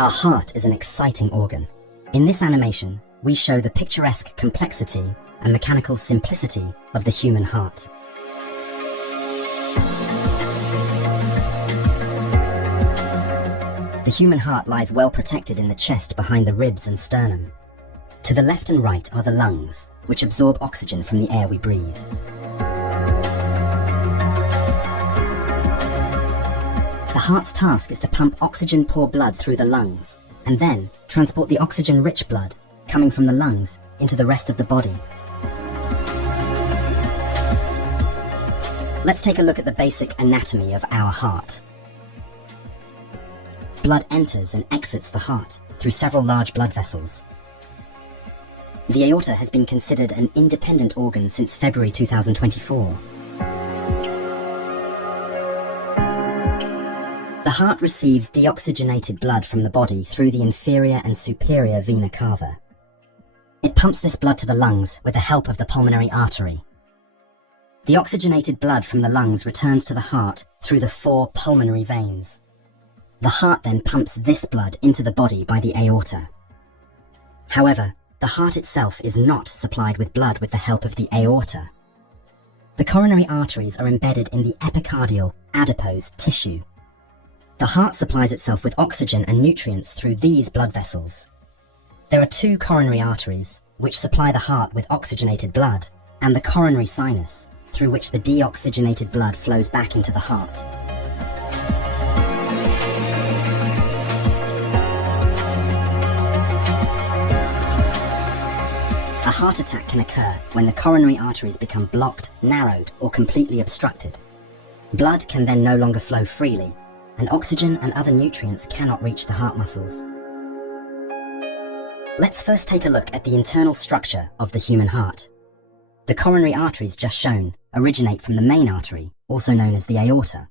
Our heart is an exciting organ. In this animation, we show the picturesque complexity and mechanical simplicity of the human heart. The human heart lies well protected in the chest behind the ribs and sternum. To the left and right are the lungs, which absorb oxygen from the air we breathe. The heart's task is to pump oxygen-poor blood through the lungs, and then transport the oxygen-rich blood, coming from the lungs, into the rest of the body. Let's take a look at the basic anatomy of our heart. Blood enters and exits the heart through several large blood vessels. The aorta has been considered an independent organ since February 2024. The heart receives deoxygenated blood from the body through the inferior and superior vena cava. It pumps this blood to the lungs with the help of the pulmonary artery. The oxygenated blood from the lungs returns to the heart through the 4 pulmonary veins. The heart then pumps this blood into the body by the aorta. However, the heart itself is not supplied with blood with the help of the aorta. The coronary arteries are embedded in the epicardial adipose tissue. The heart supplies itself with oxygen and nutrients through these blood vessels. There are 2 coronary arteries, which supply the heart with oxygenated blood, and the coronary sinus, through which the deoxygenated blood flows back into the heart. A heart attack can occur when the coronary arteries become blocked, narrowed, or completely obstructed. Blood can then no longer flow freely, and oxygen and other nutrients cannot reach the heart muscles. Let's first take a look at the internal structure of the human heart. The coronary arteries just shown originate from the main artery, also known as the aorta.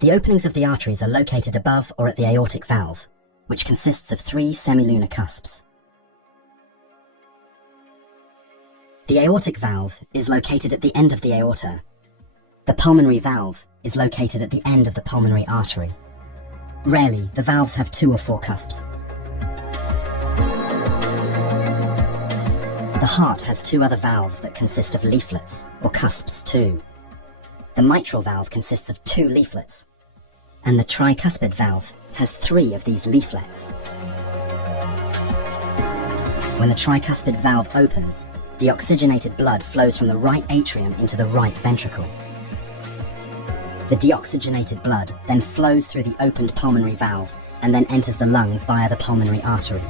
The openings of the arteries are located above or at the aortic valve, which consists of 3 semilunar cusps. The aortic valve is located at the end of the aorta. The pulmonary valve is located at the end of the pulmonary artery. Rarely, the valves have 2 or 4 cusps. The heart has 2 other valves that consist of leaflets, or cusps too. The mitral valve consists of 2 leaflets, and the tricuspid valve has 3 of these leaflets. When the tricuspid valve opens, deoxygenated blood flows from the right atrium into the right ventricle. The deoxygenated blood then flows through the opened pulmonary valve and then enters the lungs via the pulmonary artery.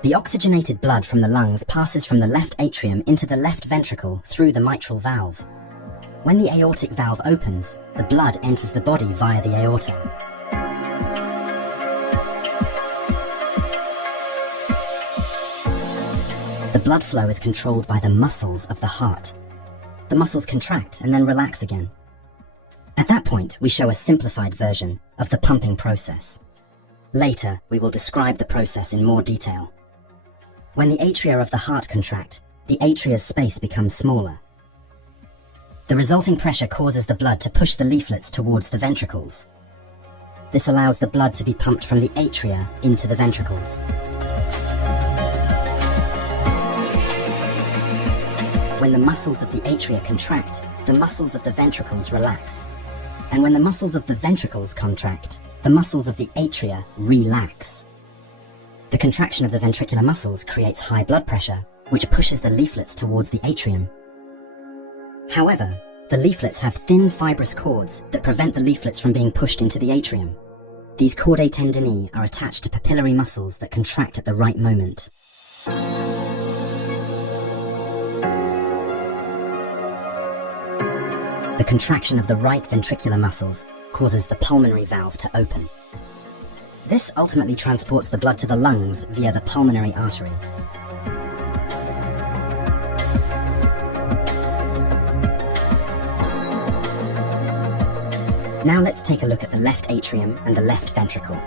The oxygenated blood from the lungs passes from the left atrium into the left ventricle through the mitral valve. When the aortic valve opens, the blood enters the body via the aorta. The blood flow is controlled by the muscles of the heart. The muscles contract and then relax again. At that point, we show a simplified version of the pumping process. Later, we will describe the process in more detail. When the atria of the heart contract, the atria's space becomes smaller. The resulting pressure causes the blood to push the leaflets towards the ventricles. This allows the blood to be pumped from the atria into the ventricles. When the muscles of the atria contract, the muscles of the ventricles relax. And when the muscles of the ventricles contract, the muscles of the atria relax. The contraction of the ventricular muscles creates high blood pressure, which pushes the leaflets towards the atrium. However, the leaflets have thin fibrous cords that prevent the leaflets from being pushed into the atrium. These chordae tendineae are attached to papillary muscles that contract at the right moment. The contraction of the right ventricular muscles causes the pulmonary valve to open. This ultimately transports the blood to the lungs via the pulmonary artery. Now let's take a look at the left atrium and the left ventricle.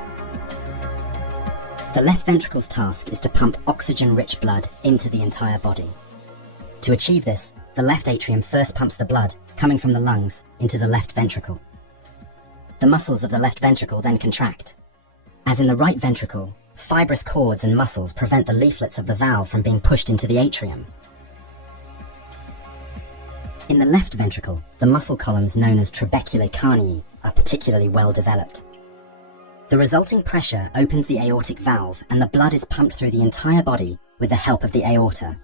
The left ventricle's task is to pump oxygen-rich blood into the entire body. To achieve this, the left atrium first pumps the blood, coming from the lungs, into the left ventricle. The muscles of the left ventricle then contract. As in the right ventricle, fibrous cords and muscles prevent the leaflets of the valve from being pushed into the atrium. In the left ventricle, the muscle columns known as trabeculae carnii are particularly well developed. The resulting pressure opens the aortic valve and the blood is pumped through the entire body with the help of the aorta.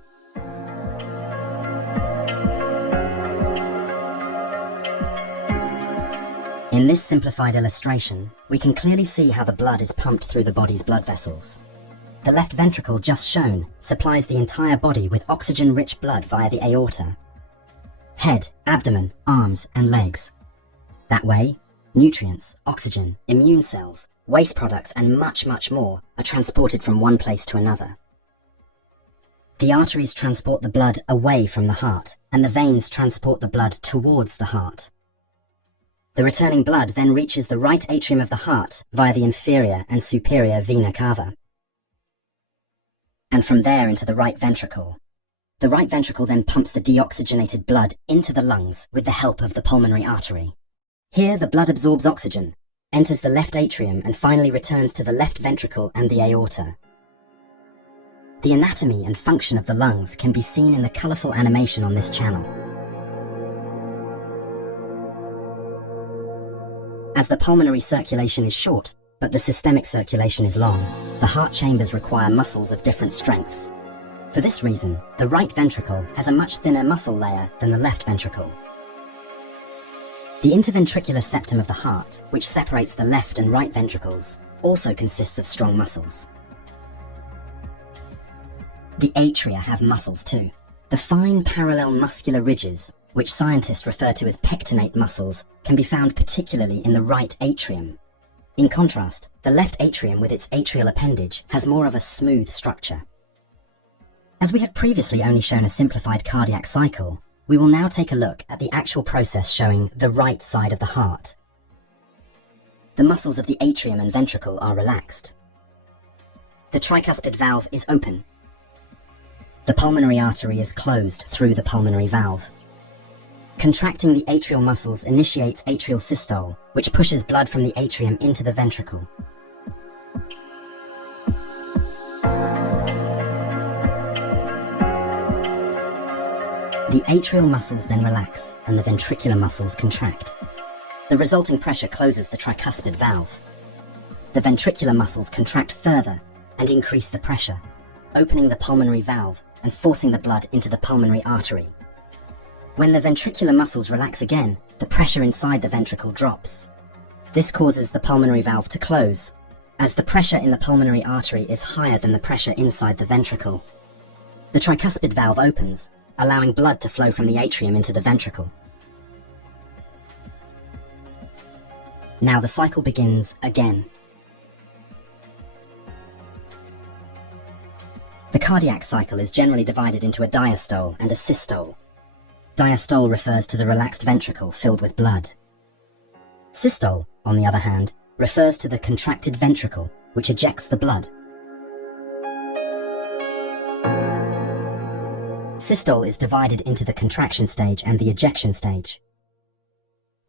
In this simplified illustration, we can clearly see how the blood is pumped through the body's blood vessels. The left ventricle just shown supplies the entire body with oxygen-rich blood via the aorta. Head, abdomen, arms, and legs. That way, nutrients, oxygen, immune cells, waste products, and much, much more are transported from one place to another. The arteries transport the blood away from the heart, and the veins transport the blood towards the heart. The returning blood then reaches the right atrium of the heart via the inferior and superior vena cava, and from there into the right ventricle. The right ventricle then pumps the deoxygenated blood into the lungs with the help of the pulmonary artery. Here, the blood absorbs oxygen, enters the left atrium, and finally returns to the left ventricle and the aorta. The anatomy and function of the lungs can be seen in the colourful animation on this channel. As the pulmonary circulation is short, but the systemic circulation is long, the heart chambers require muscles of different strengths. For this reason, the right ventricle has a much thinner muscle layer than the left ventricle. The interventricular septum of the heart, which separates the left and right ventricles, also consists of strong muscles. The atria have muscles too. The fine parallel muscular ridges, which scientists refer to as pectinate muscles, can be found particularly in the right atrium. In contrast, the left atrium with its atrial appendage has more of a smooth structure. As we have previously only shown a simplified cardiac cycle, we will now take a look at the actual process showing the right side of the heart. The muscles of the atrium and ventricle are relaxed. The tricuspid valve is open. The pulmonary artery is closed through the pulmonary valve. Contracting the atrial muscles initiates atrial systole, which pushes blood from the atrium into the ventricle. The atrial muscles then relax, and the ventricular muscles contract. The resulting pressure closes the tricuspid valve. The ventricular muscles contract further and increase the pressure, opening the pulmonary valve and forcing the blood into the pulmonary artery. When the ventricular muscles relax again, the pressure inside the ventricle drops. This causes the pulmonary valve to close, as the pressure in the pulmonary artery is higher than the pressure inside the ventricle. The tricuspid valve opens, allowing blood to flow from the atrium into the ventricle. Now the cycle begins again. The cardiac cycle is generally divided into a diastole and a systole. Diastole refers to the relaxed ventricle filled with blood. Systole, on the other hand, refers to the contracted ventricle, which ejects the blood. Systole is divided into the contraction stage and the ejection stage.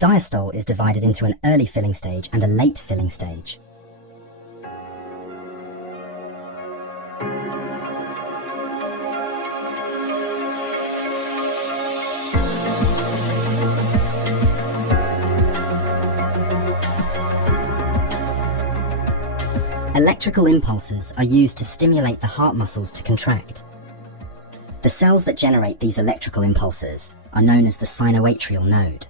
Diastole is divided into an early filling stage and a late filling stage. Electrical impulses are used to stimulate the heart muscles to contract. The cells that generate these electrical impulses are known as the sinoatrial node.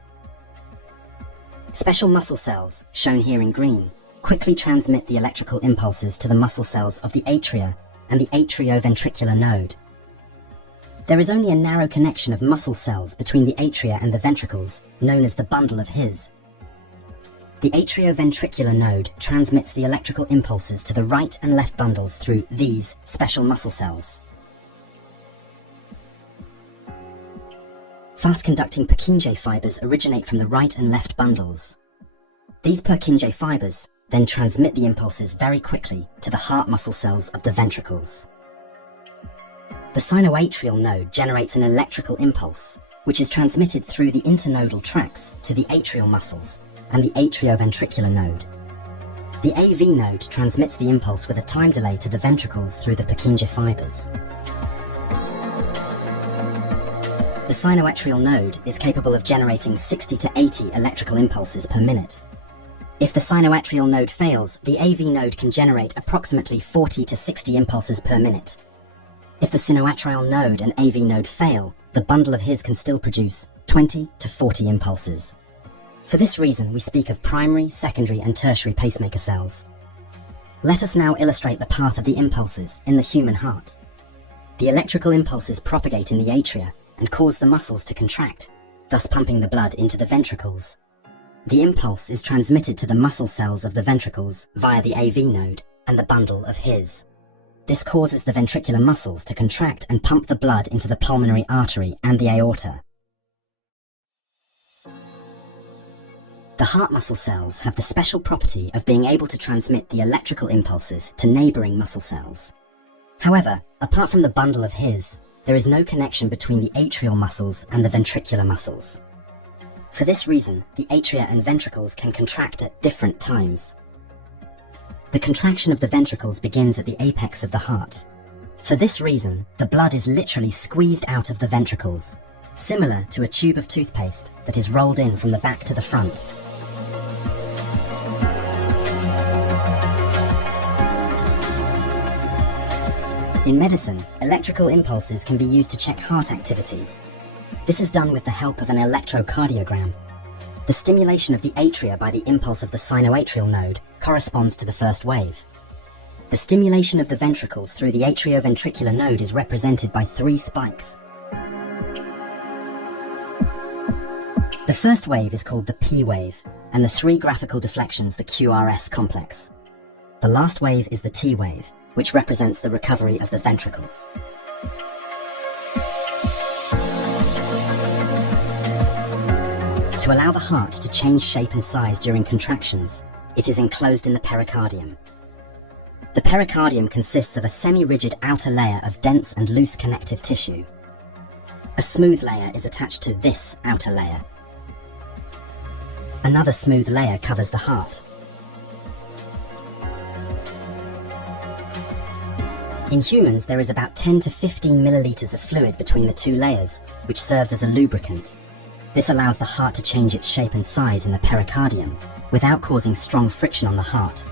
Special muscle cells, shown here in green, quickly transmit the electrical impulses to the muscle cells of the atria and the atrioventricular node. There is only a narrow connection of muscle cells between the atria and the ventricles, known as the bundle of His. The atrioventricular node transmits the electrical impulses to the right and left bundles through these special muscle cells. Fast-conducting Purkinje fibers originate from the right and left bundles. These Purkinje fibers then transmit the impulses very quickly to the heart muscle cells of the ventricles. The sinoatrial node generates an electrical impulse, which is transmitted through the internodal tracts to the atrial muscles and the atrioventricular node. The AV node transmits the impulse with a time delay to the ventricles through the Purkinje fibers. The sinoatrial node is capable of generating 60 to 80 electrical impulses per minute. If the sinoatrial node fails, the AV node can generate approximately 40 to 60 impulses per minute. If the sinoatrial node and AV node fail, the bundle of His can still produce 20 to 40 impulses. For this reason, we speak of primary, secondary, and tertiary pacemaker cells. Let us now illustrate the path of the impulses in the human heart. The electrical impulses propagate in the atria and cause the muscles to contract, thus pumping the blood into the ventricles. The impulse is transmitted to the muscle cells of the ventricles via the AV node and the bundle of His. This causes the ventricular muscles to contract and pump the blood into the pulmonary artery and the aorta. The heart muscle cells have the special property of being able to transmit the electrical impulses to neighboring muscle cells. However, apart from the bundle of His, there is no connection between the atrial muscles and the ventricular muscles. For this reason, the atria and ventricles can contract at different times. The contraction of the ventricles begins at the apex of the heart. For this reason, the blood is literally squeezed out of the ventricles, similar to a tube of toothpaste that is rolled in from the back to the front. In medicine, electrical impulses can be used to check heart activity. This is done with the help of an electrocardiogram. The stimulation of the atria by the impulse of the sinoatrial node corresponds to the first wave. The stimulation of the ventricles through the atrioventricular node is represented by 3 spikes. The first wave is called the P wave, and the 3 graphical deflections the QRS complex. The last wave is the T wave, which represents the recovery of the ventricles. To allow the heart to change shape and size during contractions, it is enclosed in the pericardium. The pericardium consists of a semi-rigid outer layer of dense and loose connective tissue. A smooth layer is attached to this outer layer. Another smooth layer covers the heart. In humans, there is about 10 to 15 milliliters of fluid between the 2 layers, which serves as a lubricant. This allows the heart to change its shape and size in the pericardium without causing strong friction on the heart